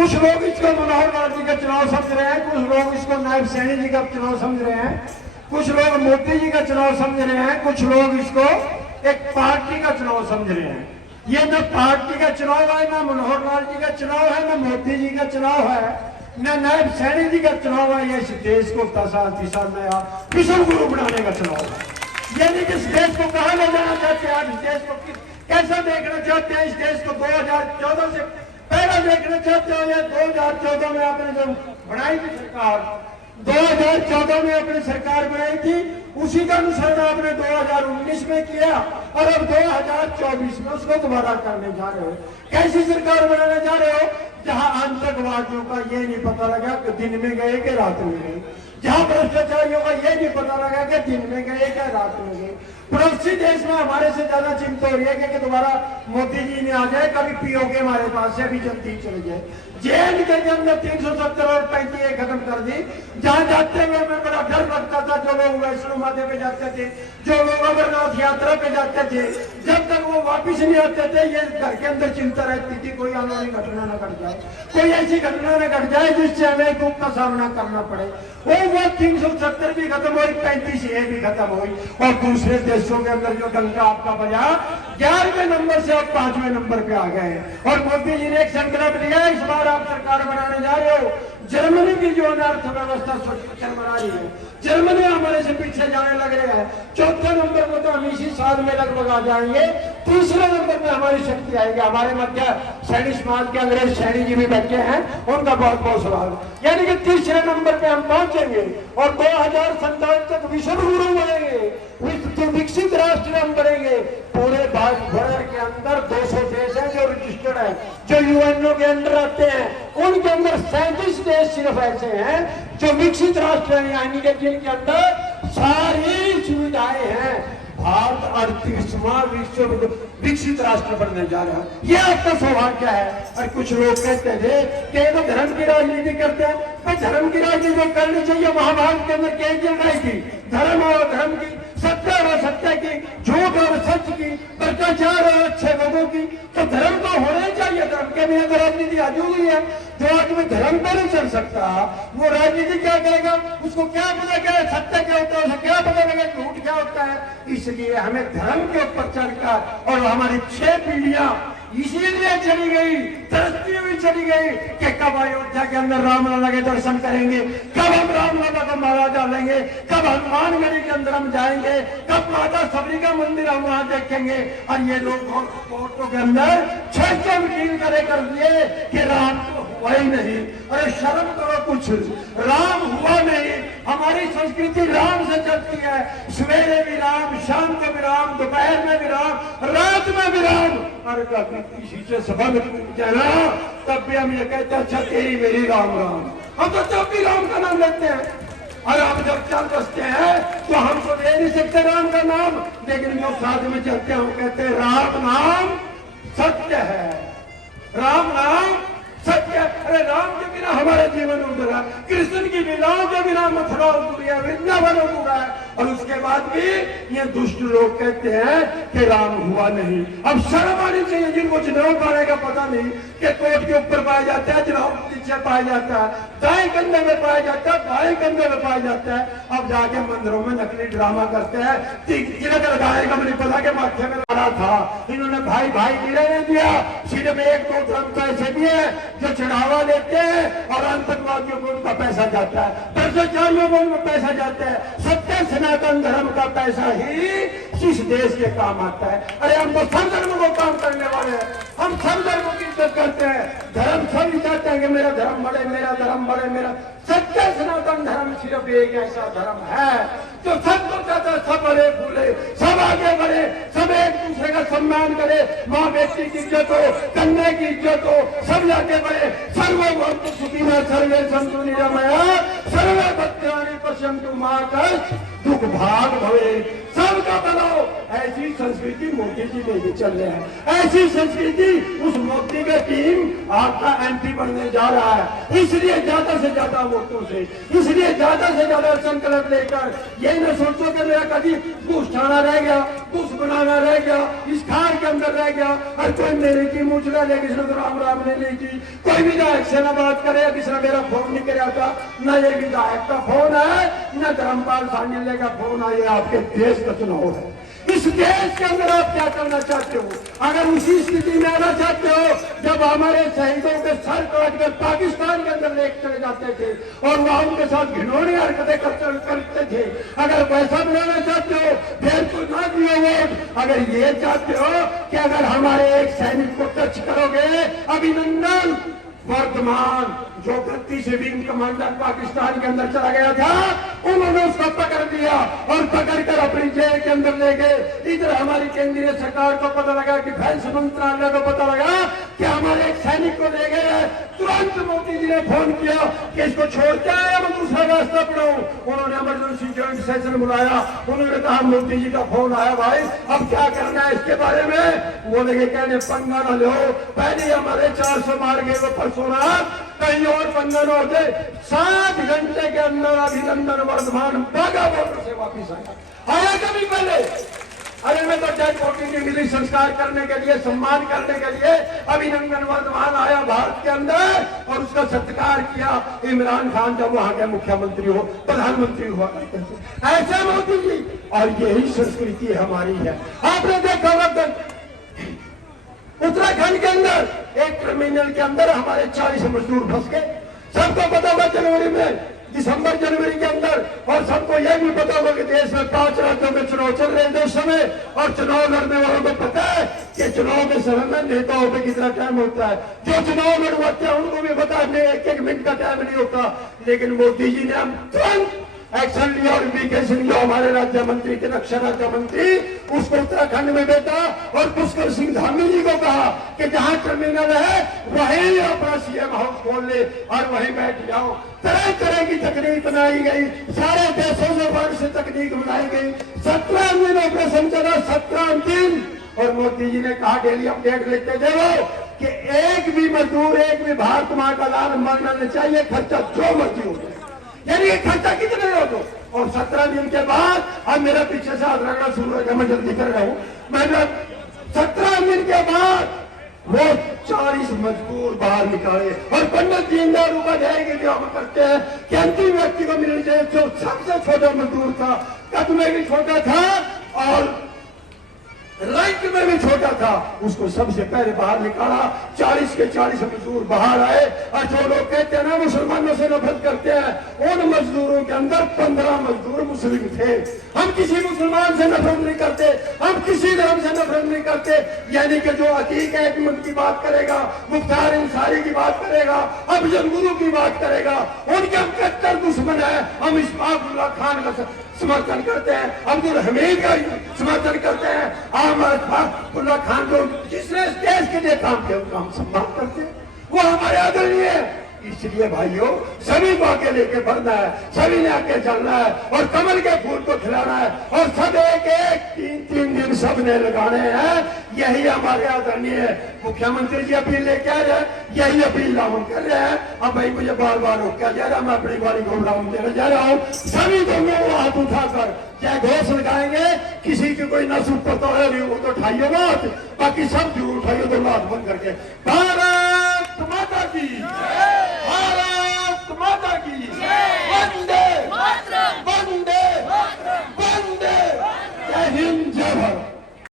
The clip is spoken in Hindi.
कुछ लोग इसको मनोहर लाल जी का चुनाव समझ रहे हैं, कुछ लोग इसको नायब सैनी जी का चुनाव समझ रहे हैं, कुछ लोग मोदी जी का चुनाव समझ रहे हैं, कुछ लोग इसको एक पार्टी का चुनाव समझ रहे हैं। ये न पार्टी का चुनाव है, न मनोहर लाल जी का चुनाव है, न मोदी जी का चुनाव है, न नायब सैनी जी का चुनाव है। ये इस देश को दिशा नया विश्व गुरु बनाने का चुनाव है। यानी कि इस देश को कहाँ ले जाना चाहते हैं आप, इस देश को कैसा देखना चाहते हैं, इस देश को 2014 से पहले देखना चाहते हो या 2014 में आपने जो बनाई थी सरकार, 2014 में अपनी सरकार बनाई थी, उसी का अनुसरण आपने 2019 में किया और अब 2024 में उसको दोबारा करने जा रहे हो। कैसी सरकार बनाने जा रहे हो जहां आतंकवादियों का ये नहीं पता लगा कि दिन में गए कि रात में गए, जहां भ्रष्टाचारियों का ये नहीं पता लगा कि दिन में गए क्या रात में गए। पड़ोसी देश में हमारे से ज्यादा चिंता हो रही है कि दोबारा मोदी जी ने आ जाए, कभी पीओके हमारे पास से अभी जल्दी चले जाए। जेल के अंदर 370 और 35 खत्म कर दी। जहां जाते हुए हमें बड़ा डर लगता था, जो लोग वैष्णो माता पे जाते थे, जो लोग अमरनाथ यात्रा पे जाते थे, जब तक वो वापिस नहीं आते थे ये घर के अंदर चिंता रहती थी कोई अनहोनी घटना न घट जाए, कोई ऐसी घटना न घट जाए जिससे हमें दुख का सामना करना पड़े। वो 370 भी खत्म हुई, 35A भी खत्म हुई और दूसरे देशों के अंदर जो डंका आपका बजा 11वें नंबर से अब 5वें नंबर पे आ गए। और मोदी जी ने एक संकल्प लिया, इस बार आप सरकार बनाने जा रहे हो। जर्मनी की जो अर्थव्यवस्था चरमरा रही है, जर्मनी हमारे से पीछे जाने लग रहे हैं। चौथे नंबर को तो हम इसी साल में लगभग आ जाएंगे, तीसरे नंबर में हमारी शक्ति आएगी। हमारे मध्य सैनिक समाज के अंग्रेज सैनी जी भी बैठे हैं, उनका बहुत बहुत सवाल। यानी कि तीसरे नंबर पे हम पहुंचेंगे और 2047 तक विश्व गुरु बनेंगे, विकसित राष्ट्र हम बनेंगे। पूरे भारत भर के अंदर 200 देश हैं जो रजिस्टर्ड है, जो यूएनओ के अंदर आते हैं, उनके अंदर 37 देश सिर्फ ऐसे हैं जो विकसित राष्ट्र हैं, यानी कि जिनके अंदर सारी सुविधाएं हैं। भारत 38वां विश्व विकसित राष्ट्र बनने जा रहा है। ये आपका सौभाग्य है। और कुछ लोग कहते थे कि तो धर्म की राजनीति करते हैं, भाई धर्म की राजनीति करनी चाहिए। महाभारत के अंदर क्या चल रही थी, धर्म और धर्म की, सत्य और असत्य की, झूठ और सच की, भ्रष्टाचार और अच्छे लोगों की। तो धर्म तो होना ही चाहिए, धर्म के बिना तो राजनीति अधूरी है। जो आदमी धर्म पर नहीं चल सकता वो राजनीति क्या करेगा, उसको क्या पता क्या है सत्य क्या होता है, उसे क्या पता लगा झूठ क्या होता है। इसलिए हमें धर्म के ऊपर चलकर, और हमारी 6 पीढ़ियां इसीलिए चली गई, तरसती हुई चली गई कि कब अयोध्या के अंदर रामलला के दर्शन करेंगे, कब हम रामलला को माला डालेंगे, कब हनुमानगढ़ी के अंदर हम जाएंगे, कब माता सबरी का मंदिर हम वहां देखेंगे। और ये लोग कोर्टों के अंदर 6 वकील करे कर दिए कि राम तो हुआ ही नहीं। अरे शर्म करो कुछ, राम हुआ नहीं। हमारी संस्कृति राम से चलती है, सवेरे भी राम, शाम को भी राम, दोपहर में भी राम, रात में भी राम। और किसी से संबंध जाना तब भी हम ये कहते हैं अच्छा तेरी मेरी राम राम। हम तो तब भी राम का नाम लेते हैं, और आप जब चल बसते हैं तो हम तो ले नहीं सकते राम का नाम, लेकिन जो साथ में चलते हैं हम कहते हैं राम नाम सत्य है, राम नाम सत्य। अरे राम के बिना हमारा जीवन उधरा, कृष्ण की लीलाओं के बिना मथुरा उधरी है, वृंदावन उधरा है। और उसके बाद भी ये दुष्ट लोग कहते हैं कि राम हुआ नहीं। अब शर्म आनी चाहिए जिनको चुनाव पाने का पता नहीं कि कोर्ट के ऊपर पाया जाता है, चुनाव पीछे पाया जाता है, दाएं कंधे में पाया जाता है, बाएं कंधे में पाया जाता है। अब जाके मंदिरों में नकली ड्रामा करते हैं, तिलक लगाएगा मुझे पता के माथे में लड़ा था। इन्होंने भाई भाई गिरे नहीं दिया, सिर्फ 1-2 धर्म तो ऐसे भी है जो चढ़ावा लेते हैं और आतंकवादियों को उनका पैसा जाता है, भ्रष्टाचारियों को उनका पैसा जाता है। सत्य सनातन धर्म का पैसा ही इस देश के काम आता है। अरे हम तो सब धर्म को काम करने वाले हैं, हम सब धर्मों की इज्जत करते हैं। धर्म सब चाहते हैं कि मेरा धर्म बढ़े, मेरा धर्म बढ़े, मेरा सत्य सनातन धर्म सिर्फ एक ऐसा धर्म है जो सबको चाहता है सब बढ़े फूले, सब आगे बढ़े, सब एक दूसरे का सम्मान करे, माँ बेटी की इज्जत हो, कन्या की इज्जत हो, सब आगे बढ़े। सर्वभूत सुखिनः सर्वे सन्तु निरामया सर्वे भद्राणि पश्यन्तु मा कश्चित् दुःख भाग् भवेत्। सबका बनाओ। ऐसी संस्कृति मोदी जी लेके चल रहे हैं। ऐसी संस्कृति उस मोदी का टीम आपका एमपी बनने जा रहा है। इसलिए ज्यादा से ज्यादा वोटों से, इसलिए ज्यादा से ज्यादा संकल्प लेकर ये न सोचो कि मेरा कभी बुश ठाना रह गया, बुश बनाना रह गया, इस खार के अंदर रह गया, और कोई मेरे की मुचड़ा ले, किसी ने तो राम राम ने ली की, कोई विधायक से ना बात करे, किसी ने मेरा फोन नहीं कराया था, न ये विधायक का फोन है, न धर्मपाल सान्याल का फोन है। ये आपके देश का चुनाव है। इस देश के अंदर आप क्या करना चाहते हो? अगर उसी स्थिति में आना चाहते हो जब हमारे शहीदों के सर काट कर पाकिस्तान के अंदर लेके चले जाते थे और वहां उनके साथ घिनौनी हरकतें करते थे, अगर वैसा बनाना चाहते हो फिर तो ना दियो वोट। अगर ये चाहते हो कि अगर हमारे एक सैनिक को टच करोगे, अभिनंदन वर्धमान जो गद्दी से विंग कमांडर पाकिस्तान के अंदर चला गया था, उन्होंने उसको पकड़ लिया और पकड़कर अपनी जेल के अंदर ले गए। इधर हमारी केंद्रीय सरकार को पता लगा कि डिफेंस मंत्रालय को पता लगा कि हमारे एक सैनिक को ले गए। तुरंत मोदी जी ने फोन किया कि इसको छोड़ के आया, मैं दूसरा रास्ता पढ़ाऊं। उन्होंने इमरजेंसी ज्वाइंट सेशन बुलाया। उन्होंने कहा मोदी जी का फोन आया, भाई अब क्या करना है इसके बारे में? वो लगे कहने पंगा न लो, पहले हमारे 400 मार गए वो परसों रात, कहीं और पंगा न हो जाए। 7 घंटे के अंदर अभिनंदन वर्धमान बागा बॉर्डर से वापिस आया कभी पहले? अरे मैं तो डेड बॉडी की मिली संस्कार करने के लिए, सम्मान करने के लिए अभिनंदन वर्धमान आया भारत के अंदर और उसका सत्कार किया। इमरान खान जब वहां के मुख्यमंत्री हो, प्रधानमंत्री हुआ करते थे, ऐसे मोदी जी। और यही संस्कृति हमारी है। आपने देखा वक्त उत्तराखंड के अंदर एक टर्मिनल के अंदर हमारे 40 मजदूर फंस गए। सबको पता हुआ जनवरी में, दिसंबर जनवरी के अंदर, और सबको यह भी पता होगा कि देश में 5 राज्यों में चुनाव चल रहे थे उस समय, और चुनाव लड़ने वालों को पता है कि चुनाव के समय में नेताओं पे कितना टाइम होता है। जो चुनाव लड़वाते हैं उनको भी पता है 1-1 मिनट का टाइम नहीं होता। लेकिन मोदी जी ने हम तुरंत एक्शन लिया और वीके सिंह जो हमारे राज्य मंत्री थे, रक्षा राज्य मंत्री, उसको उत्तराखंड में भेजा और पुष्कर सिंह धामी जी को कहा कि जहां टर्मिनल है वहीं अपना सीएम हाउस खोल ले और वहीं बैठ जाओ। तरह तरह की तकनीक बनाई गई, सारे देशों में वर्ष से तकनीक बनाई गई। 17 दिन ऑपरेशन चला, 17 दिन। और मोदी जी ने कहा डेली अपडेट लेते जाओ कि एक भी मजदूर, एक भी भारत मां का लाल मरना नहीं चाहिए, खर्चा जो मर्जी हो जाए, यानी ये खर्चा कितने हो तो। और 17 दिन के बाद, अब मेरा पीछे से हाथ रखना शुरू है, मैं जल्दी कर रहा हूं, मैंने 17 दिन के बाद वो 40 मजदूर बाहर निकाले। और पंडित दीनदयाल उपाध्याय जो हम करते हैं कि अंतिम व्यक्ति को मिलने चाहिए, जो सबसे छोटा मजदूर था, कद में भी छोटा था और रैंक में भी छोटा था, उसको सबसे पहले बाहर निकाला। 40 के 40 मजदूर बाहर आए। और जो लोग कहते हैं ना मुसलमानों से नफरत करते हैं, उन मजदूरों के अंदर 15 मजदूर मुस्लिम थे। हम किसी मुसलमान से नफरत नहीं करते, हम किसी धर्म से नफरत नहीं करते। यानी कि जो अतीक अहमद की बात करेगा, मुख्तार अंसारी की बात करेगा, अफजल गुरु की बात करेगा, उनके हम कट्टर दुश्मन है। हम इस्माइल खान का समर्थन करते हैं, अब्दुल हमीद का समर्थन करते हैं, अहमद खान को जिसने इस देश के लिए काम किया उनका हम सम्मान करते हैं, वो हमारे आदरणीय है। इसलिए भाइयों सभी को आगे लेके बढ़ना है, सभी ने आगे चलना है और कमल के फूल को खिलाना है और सब एक 3-3 दिन सब ने लगाने हैं। यही हमारे आदरणीय मुख्यमंत्री जी अपील लेके आ रहे हैं, यही अपील हम कर रहे हैं। अब भाई मुझे बार बार रोका जा रहा, मैं अपनी बारी घुमराउंड देने जा रहा हूँ। सभी दोनों हाथ उठाकर चाहे घोष लगाएंगे, किसी की कोई नस ऊपर तो है नहीं, वो तो उठाइए बात, बाकी सब जरूर उठाइए, दोनों हाथ बंद करके। भारत माता की